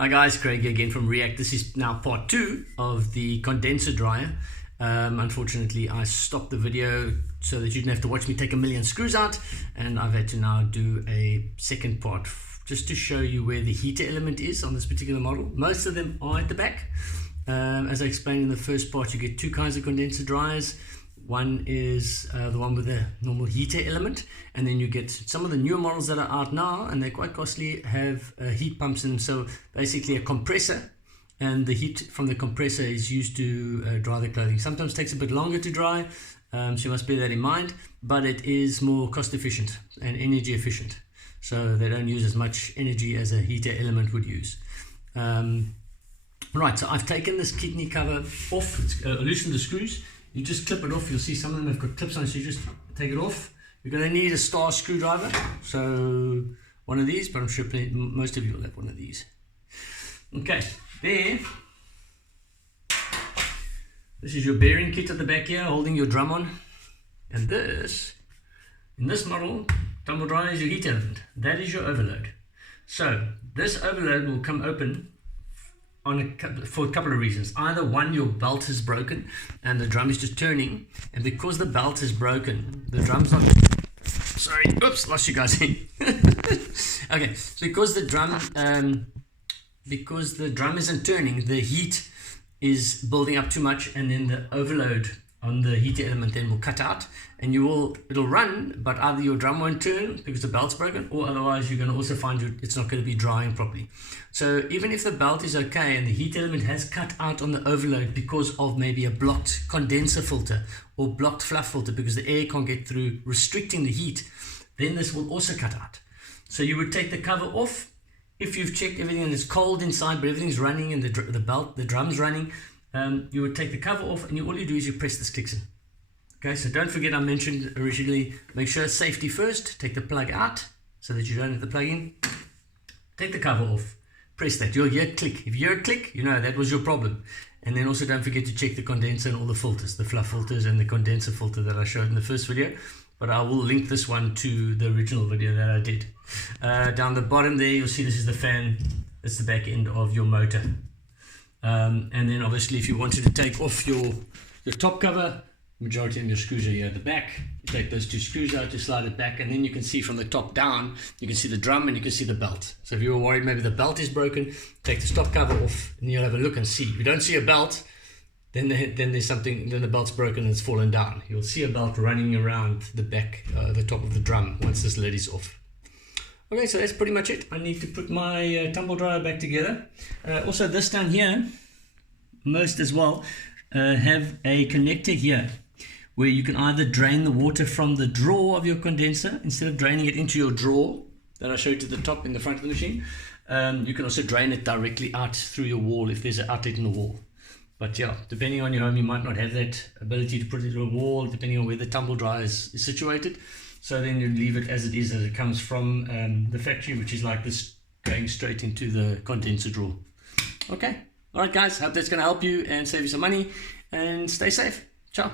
Hi guys, Craig here again from React. This is now part 2 of the condenser dryer. Unfortunately, I stopped the video so that you didn't have to watch me take a million screws out, and I've had to now do a second part just to show you where the heater element is on this particular model. Most of them are at the back. As I explained in the first part, you get two kinds of condenser dryers. One is the one with the normal heater element, and then you get some of the newer models that are out now, and they're quite costly, have heat pumps in them. So basically a compressor, and the heat from the compressor is used to dry the clothing. Sometimes takes a bit longer to dry, so you must bear that in mind, but it is more cost efficient and energy efficient. So they don't use as much energy as a heater element would use. Right, so I've taken this kidney cover off, loosened the screws. You just clip it off. You'll see some of them have got clips on, so you just take it off. You're going to need a star screwdriver, so one of these, but I'm sure most of you will have one of these. Okay, there. This is your bearing kit at the back here, holding your drum on. And this, in this model, tumble dryer is your heat element. That is your overload. So this overload will come open for a couple of reasons. Either one, your belt is broken and the drum is just turning, and because the belt is broken, the drum's not, sorry, oops, lost you guys in. Okay, because the drum isn't turning, the heat is building up too much, and then the overload on the heater element then will cut out, and it'll run, but either your drum won't turn because the belt's broken, or otherwise you're going to also find it's not going to be drying properly. So even if the belt is okay and the heat element has cut out on the overload because of maybe a blocked condenser filter or blocked fluff filter because the air can't get through, restricting the heat, then this will also cut out. So you would take the cover off if you've checked everything and it's cold inside but everything's running and the drum's running. You would take the cover off, and all you do is you press this clicks in. Okay, so don't forget, I mentioned originally, make sure safety first. Take the plug out so that you don't have the plug in. Take the cover off, press that. You'll hear a click. If you hear a click, you know that was your problem. And then also don't forget to check the condenser and all the filters, the fluff filters and the condenser filter that I showed in the first video. But I will link this one to the original video that I did. Down the bottom there, you'll see this is the fan. That's the back end of your motor. And then obviously if you wanted to take off your top cover, majority of your screws are here at the back. You take those two screws out, you slide it back, and then you can see from the top down, you can see the drum and you can see the belt. So if you were worried maybe the belt is broken, take the top cover off and you'll have a look and see. If you don't see a belt, then there's something, then the belt's broken and it's fallen down. You'll see a belt running around the back, the top of the drum once this lid is off. Okay, so that's pretty much it. I need to put my tumble dryer back together. Also this down here, most as well, have a connector here where you can either drain the water from the drawer of your condenser instead of draining it into your drawer that I showed to the top in the front of the machine. You can also drain it directly out through your wall if there's an outlet in the wall. But yeah, depending on your home, you might not have that ability to put it to a wall, depending on where the tumble dryer is situated. So then you leave it as it comes from the factory, which is like this, going straight into the condenser drawer. Okay, all right guys, hope that's going to help you and save you some money, and stay safe. Ciao.